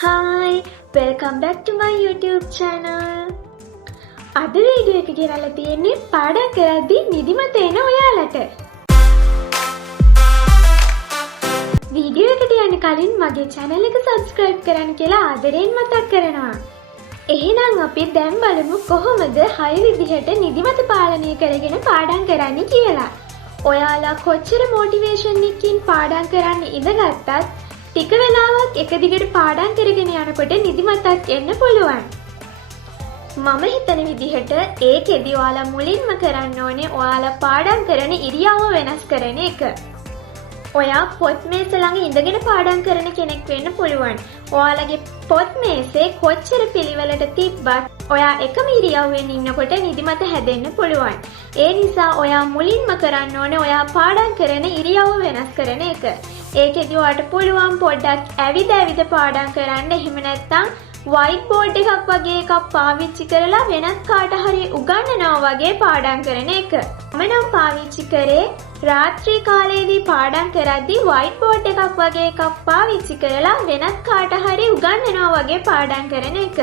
Hi, welcome back to my YouTube channel. අද video එක ගෙනල්ලා තියෙන්නේ පාඩම් කරද්දී නිදිමත එන ඔයාලට. වීඩියෝ එකට යන්න කලින් මගේ channel එක subscribe කරන්න කියලා ආදරෙන් මතක් කරනවා. එහෙනම් අපි දැන් බලමු කොහොමද 6 විදිහට නිදිමත පාලනය කරගෙන පාඩම් කරන්න කියලා. ඔයාලා කොච්චර motivation එකකින් පාඩම් කරන්න ඉඳගත්තත් ටික වෙලාවක් එක දිගට පාඩම් කරගෙන යනකොට නිදිමතක් එන්න පුළුවන්. මම හිතන විදිහට ඒකෙදි ඔයාලා මුලින්ම කරන්න ඕනේ ඔයාලා පාඩම් කරන ඉරියව්ව වෙනස් කරන එක. ඔයා පොත් මේස ළඟ ඉඳගෙන පාඩම් කරන කෙනෙක් වෙන්න පුළුවන්. ඔයාලගේ පොත් මේසේ කොච්චර පිළිවෙලට තිබ්බත් ඔයා එකම ඉරියව්වෙන් ඉන්නකොට නිදිමත හැදෙන්න පුළුවන්. ඒ නිසා ඔයා මුලින්ම කරන්න ඕනේ ඔයා පාඩම් කරන ඉරියව්ව වෙනස් කරන එක. ඒකෙදි ඔයාට පුළුවන් පොඩ්ඩක් ඇවිද පාඩම් කරන්න. එහෙම නැත්නම් white board එකක් වගේ එකක් පාවිච්චි කරලා වෙනත් කාට හරි උගන්වනවා වගේ පාඩම් කරන එක. මම නම් පාවිච්චි කරේ රාත්‍රී කාලයේදී පාඩම් කරද්දී white board එකක් වගේ එකක් පාවිච්චි කරලා වෙනත් කාට හරි උගන්වනවා වගේ පාඩම් කරන එක.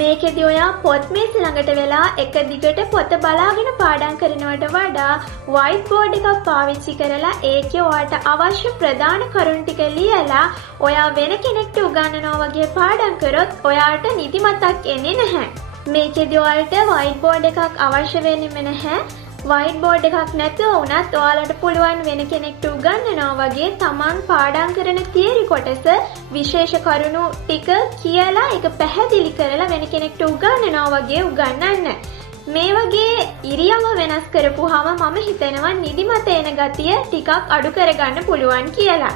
මේකෙදි ඔයා පොත් මේස ළඟට වෙලා එක දිගට පොත බලාගෙන පාඩම් කරනවට වඩා white board එකක් පාවිච්චි කරලා ඒකේ ඔයාට අවශ්‍ය ප්‍රධාන කරුණු ටික ලියලා ඔයා වෙන කෙනෙක්ට උගන්වනවා වගේ පාඩම් කරොත් ඔයාට නිදිමතක් එන්නේ නැහැ. මේකෙදි ඔයාලට white board එකක් අවශ්‍ය වෙන්නේම නැහැ. white board එකක් නැතුව වුණත් ඔයාලට පුළුවන් වෙන කෙනෙක්ට උගන්වනවා වගේ Taman පාඩම් කරන තියරි කොටස විශේෂ කරුණු ටික කියලා ඒක පැහැදිලි කරලා වෙන කෙනෙක්ට උගන්වනවා වගේ උගන්වන්න. මේ වගේ ඉරියව්ව වෙනස් කරපුවාම මම හිතනවා නිදිමත එන ගතිය ටිකක් අඩු කරගන්න පුළුවන් කියලා.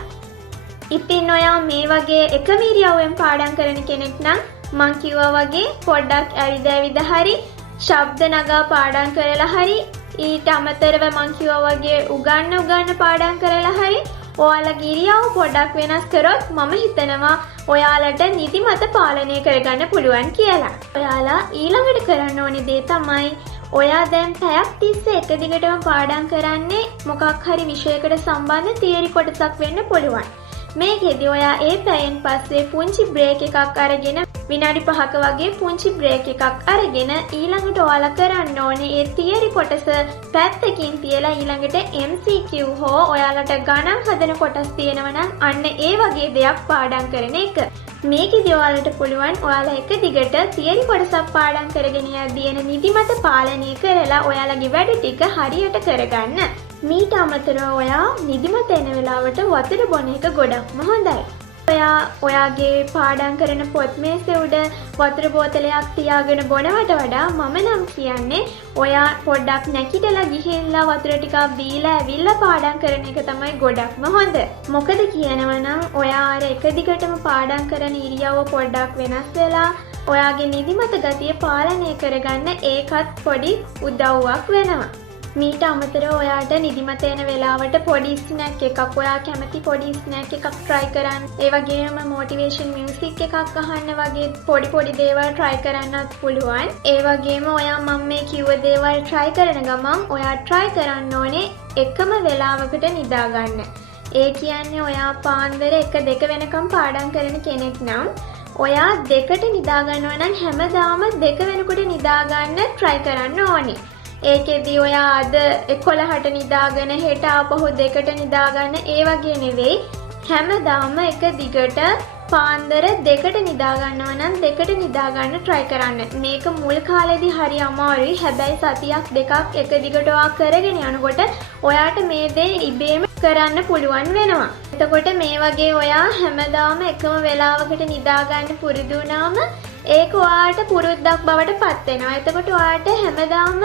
ඉතින් ඔයා මේ වගේ එකම ඉරියව්වෙන් පාඩම් කරන කෙනෙක් නම් මං කිව්වා වගේ පොඩ්ඩක් ඇවිද හරි ශබ්ද නගා පාඩම් කරලා හරි ඊට අමතරව මං කිව්වා වගේ උගන්න පාඩම් කරලා හරි ඔයාලගේ ඉරියව් පොඩ්ඩක් වෙනස් කරොත් මම හිතනවා ඔයාලට නිදිමත පාලනය කරගන්න පුළුවන් කියලා. ඔයාලා ඊළඟට කරන්න ඕනේ දේ තමයි ඔයා දැන් පැයක් තිස්සේ එක දිගටම පාඩම් කරන්නේ මොකක් හරි විෂයකට සම්බන්ධ තියරි කොටසක් වෙන්න පුළුවන්. මේකෙදි ඔයා ඒ පැයෙන් පස්සේ පුංචි බ්‍රේක් එකක් අරගෙන විනාඩි 5ක වගේ පුංචි බ්‍රේක් එකක් අරගෙන ඊළඟට ඔයාලා කරන්න ඕනේ ඒ තියරි කොටස පැත්තකින් තියලා ඊළඟට MCQ හෝ ඔයාලට ගණන් හදන කොටස් තියෙනවා නම් අන්න ඒ වගේ දෙයක් පාඩම් කරන එක. මේකෙදි ඔයාලට පුළුවන් ඔයාලා එක දිගට තියරි කොටසක් පාඩම් කරගෙන යද්දී එන නිදිමත පාලනය කරලා ඔයාලගේ වැඩ ටික හරියට කරගන්න. මීට අමතරව ඔයා නිදිමත එන වෙලාවට වතුර බොන එක ගොඩක්ම හොඳයි. ඔයාගේ පාඩම් කරන පොත් මේසෙ උඩ වතුර බෝතලයක් තියාගෙන බොනවට වඩා මම නම් කියන්නේ ඔයා පොඩ්ඩක් නැගිටලා ගිහිල්ලා වතුර ටිකක් බීලා ඇවිල්ලා පාඩම් කරන එක තමයි ගොඩක්ම හොඳ. මොකද කියනවා නම් ඔයා අර එක දිගටම පාඩම් කරන ඉරියව්ව පොඩ්ඩක් වෙනස් වෙලා ඔයාගේ නිදිමත ගතිය පාලනය කරගන්න ඒකත් පොඩි උදව්වක් වෙනවා. මීට අමතරව ඔයාට නිදිමත එන වෙලාවට පොඩි ස්නැක් එකක් ඔයා කැමති පොඩි ස්නැක් එකක් try කරන්න. ඒ වගේම motivation music එකක් අහන්න වගේ පොඩි දේවල් try කරන්නත් පුළුවන්. ඒ වගේම ඔයා මම මේ කිව්ව දේවල් try කරන ගමන් ඔයා try කරන්න ඕනේ එකම වෙලාවකට නිදා ගන්න. ඒ කියන්නේ ඔයා පාන්දර 1-2 වෙනකම් පාඩම් කරන කෙනෙක් නම් ඔයා 2ට නිදා ගන්නවා නම් හැමදාම 2 වෙනකොට නිදා ගන්න try කරන්න ඕනේ. ඒකෙදි ඔයා අද 11ට නිදාගෙන හෙට ආපහු 2ට නිදාගන්න ඒ වගේ නෙවෙයි. හැමදාම එක දිගට පාන්දර 2ට නිදා ගන්නවා නම් 2ට නිදා ගන්න try කරන්න. මේක මුල් කාලේදී හරි අමාරුයි. හැබැයි සතියක් දෙකක් එක දිගට ඔයා කරගෙන යනකොට ඔයාට මේ දේ ඉබේම කරන්න පුළුවන් වෙනවා. එතකොට මේ වගේ ඔයා හැමදාම එකම වෙලාවකට නිදා ගන්න පුරුදු වුණාම ඒක ඔයාට පුරුද්දක් බවට පත් වෙනවා. එතකොට ඔයාට හැමදාම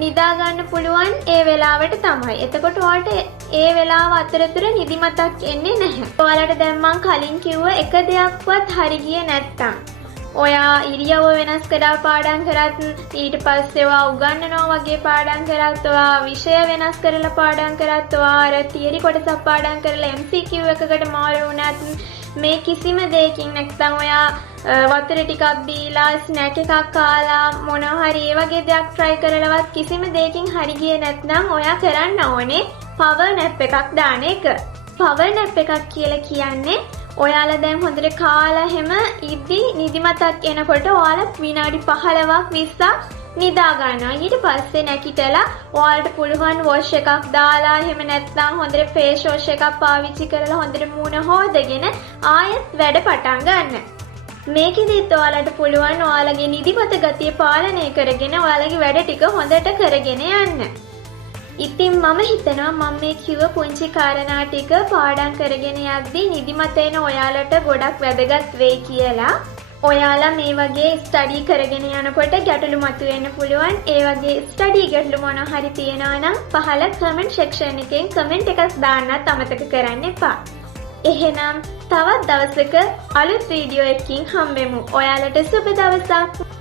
නිදා ගන්න පුළුවන් ඒ වෙලාවට තමයි. එතකොට ඔයාට ඒ වෙලාව අතරතුර නිදිමතක් එන්නේ නැහැ. ඔයාලට දැන් මං කලින් කිව්ව එක දෙයක්වත් හරි ගියේ නැත්තම් ඔයා ඉරියව්ව වෙනස් කරලා පාඩම් කරත් ඊට පස්සේ ඔයා උගන්වනවා වගේ පාඩම් කරත් ඔයා විෂය වෙනස් කරලා පාඩම් කරත් ඔයා අර තියරි කොටසක් පාඩම් කරලා MCQ එකකට මාරු වුණත් මේ කිසිම දෙයකින් නැත්නම් ඔයා වතුර ටිකක් බීලා ස්නැක් එකක් කාලා මොනවා හරි ඒ වගේ දෙයක් try කරලවත් කිසිම දෙයකින් හරි ගියේ නැත්නම් ඔයා කරන්න ඕනේ power nap එකක් දාන එක. power nap එකක් කියලා කියන්නේ ඔයාලා දැන් හොඳට කාලා හැම ඉද්දි නිදිමතක් එනකොට ඔයාලා විනාඩි 15ක් 20ක් නිදා ගන්නවා. ඊට පස්සේ නැගිටලා ඔයාලට පුළුවන් වොෂ් එකක් දාලා එහෙම නැත්නම් හොඳට ෆේස් වොෂ් එකක් පාවිච්චි කරලා හොඳට මූණ හොදගෙන ආයෙත් වැඩ පටන් ගන්න. මේකෙදිත් ඔයාලට පුළුවන් ඔයාලගේ නිදිමත ගතිය පාලනය කරගෙන ඔයාලගේ වැඩ ටික හොඳට කරගෙන යන්න. ඉතින් මම හිතනවා මම මේ කිව්ව පුංචි කාරණා ටික පාඩම් කරගෙන යද්දී නිදිමත එන ඔයාලට ගොඩක් වැදගත් වෙයි කියලා. ඔයාලා මේ වගේ ස්ටඩි කරගෙන යනකොට ගැටලු මතුවෙන්න පුළුවන්. ඒ වගේ ස්ටඩි ගැටලු මොනවා හරි තියෙනවා නම් පහළ කමෙන්ට් සෙක්ෂන් එකෙන් කමෙන්ට් එකක් දාන්නත් අමතක කරන්න එපා. එහෙනම් තවත් දවසක අලුත් වීඩියෝ එකකින් හම්බෙමු. ඔයාලට සුබ දවසක්.